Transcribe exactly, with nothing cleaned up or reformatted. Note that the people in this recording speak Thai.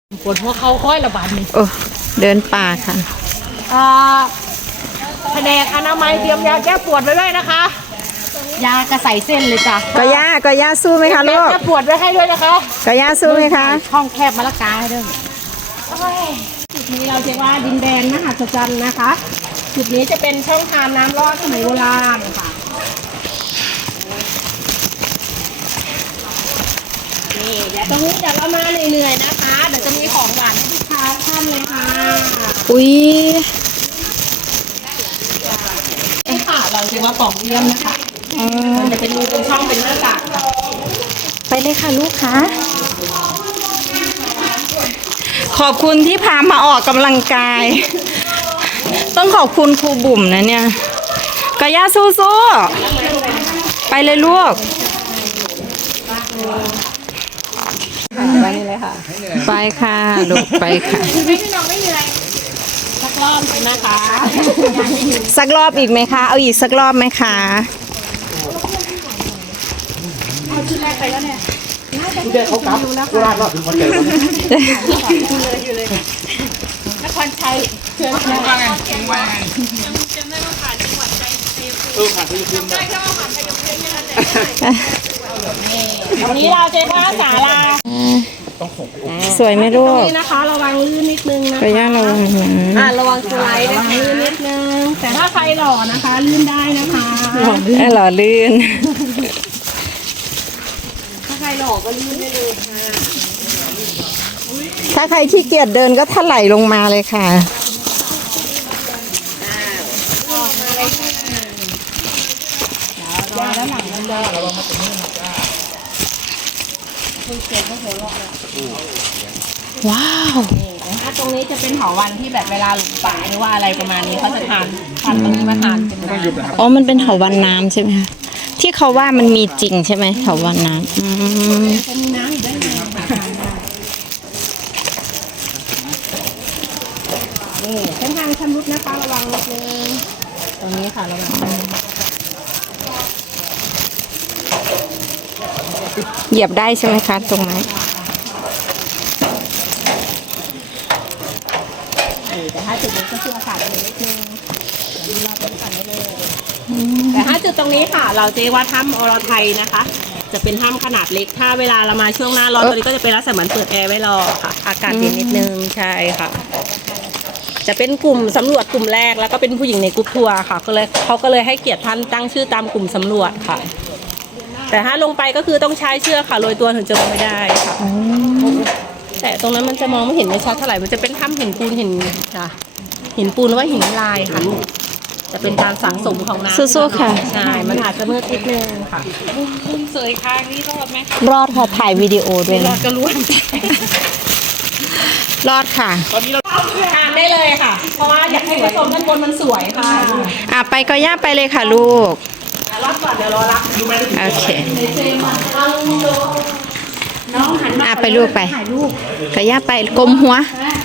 ปวดหัวเขาค่อยระบาดนี่โอ้เดินป่าค่ะอ่าแผนกอนามัยเตรียมยาแก้ปวดไว้ด้วยนะคะ ยากระใสเส้นเลยจ้ะก็ย่าก็ย่าสู้ไหมคะลูกแก้ปวดไว้ให้ด้วยนะคะก็ย่าสู้ไหมคะห้องแคบมะละกาให้ด้วยจุดนี้เราเรียกว่าดินแดนมหัศจรรย์นะคะจุดนี้จะเป็นช่องทางน้ำรอดสมัยโบราณค่ะนี่เดี๋ยวตรงนี้เดี๋ยวเรามาเหนื่อยๆนะคะเดี๋ยวจะมีของหวานให้ทุกท่านเลยค่ะอุ้ยนี่ค่ะเราเรียกว่าปล่องเยี่ยมนะคะมันจะเป็นรูเป็นช่องเป็นหน้าต่างไปเลยค่ะลูกค้าขอบคุณที่พามาออกกำลังกายต้องขอบคุณครูบุ๋มนะเนี่ยกะย่าสู้ๆไปเลยลูกไปนี่เลยค่ะไปค่ะลูกไปค่ะไม่ให้น้องไม่เหนื่อยสักรอบนะคะสักรอบอีกไหมคะเอาอีกสักรอบไหมคะเอาชุดแรกไปแล้วเนี่ยชุดแรกเขากลับโคราชรอบถึงคนเดียอยู่เลยนครชัยเชิญค่ะว่าไงว่าไงจำได้ว่าผ่านจังหวัดใจเออผ่านไปจำได้แค่ว่าผ่านไปยังเพลงยังได้วันนี้เราเจ๊ว่าศาลาสวยไหมลูกนี่นะคะระวังลื่นนิดนึงนะคะไปย่าระวังอ่าระวังสไลด์นะคะลื่นนิดนึงแต่ถ้าใครหล่อนะคะลื่นได้นะคะหล่อลื่นหล่อลื่นถ้าใครหล่อก็ลื่นได้เลยค่ะถ้าใครขี้เกียจเดินก็ถลายลงมาเลยค่ะยาด้านหลังนั่นเลยระวังมาตรงนี้นะจ้าคุยเสร็จก็หัวเราะแล้วว้าวถ้าตรงนี้จะเป็นหอวันที่แบบเวลาหลงป่าหรือว่าอะไรประมาณนี้เขาจะทานทานตรงนี้มาทานเป็นน้ำอ๋อมันเป็นเถาวัลย์น้ำใช่ไหมคะที่เขาว่ามันมีจริงใช่ไหมเถาวัลย์น้ำอืมจะมีน้ำอยู่ด้านในค่ะนี่เส้นทางชำรุดนะคะระวังนิดนึงตรงนี้ค่ะระวังเหยียบได้ใช่ไหมคะตรงนั้นแต่ถ้าจุดนี้ก็คืออากาศมันนิดนึงเดี๋ยวเราไปกันได้เลยแต่ถ้าจุดตรงนี้ค่ะเราเจว่าถ้ำอรไทยนะคะจะเป็นถ้ำขนาดเล็กถ้าเวลาเรามาช่วงหน้าร้อนตัวนี้ก็จะเป็นลักษณะเหมือนเปิดแอร์ไว้รอค่ะอากาศเย็นนิดนึงใช่ค่ะจะเป็นกลุ่มสำรวจกลุ่มแรกแล้วก็เป็นผู้หญิงในกลุ่มทัวร์ค่ะก็เลยเขาก็เลยให้เกียรติท่านตั้งชื่อตามกลุ่มสำรวจค่ะแต่ถ้าลงไปก็คือต้องใช้เชือกค่ะโรยตัวถึงจะลงไม่ได้ค่ะแต่ตรงนั้นมันจะมองไม่เห็นไม่ชัดเท่าไหร่มันจะเป็นถ้ำหินปูนหินค่ะหินปูนหรือว่าหินลายค่ะจะเป็นการสะสมของน้ำสู้ๆค่ะใช่มันอาจจะมืดนิดนึงค่ะสวยค่ะนี่รอดไหมรอดค่ะถ่ายวิดีโอด้วยรอดก็ล้วนรอดค่ะตอนนี้เราทานได้เลยค่ะเพราะว่าอยากให้ผู้ชมด้านบนมันสวยค่ะอ่ะไปก็ย่าไปเลยค่ะลูกรอดก่อนเดี๋ยวรอรับโอเคน้องหันมาอ่ะไปลูกไปก็ย่าไปกลมหัว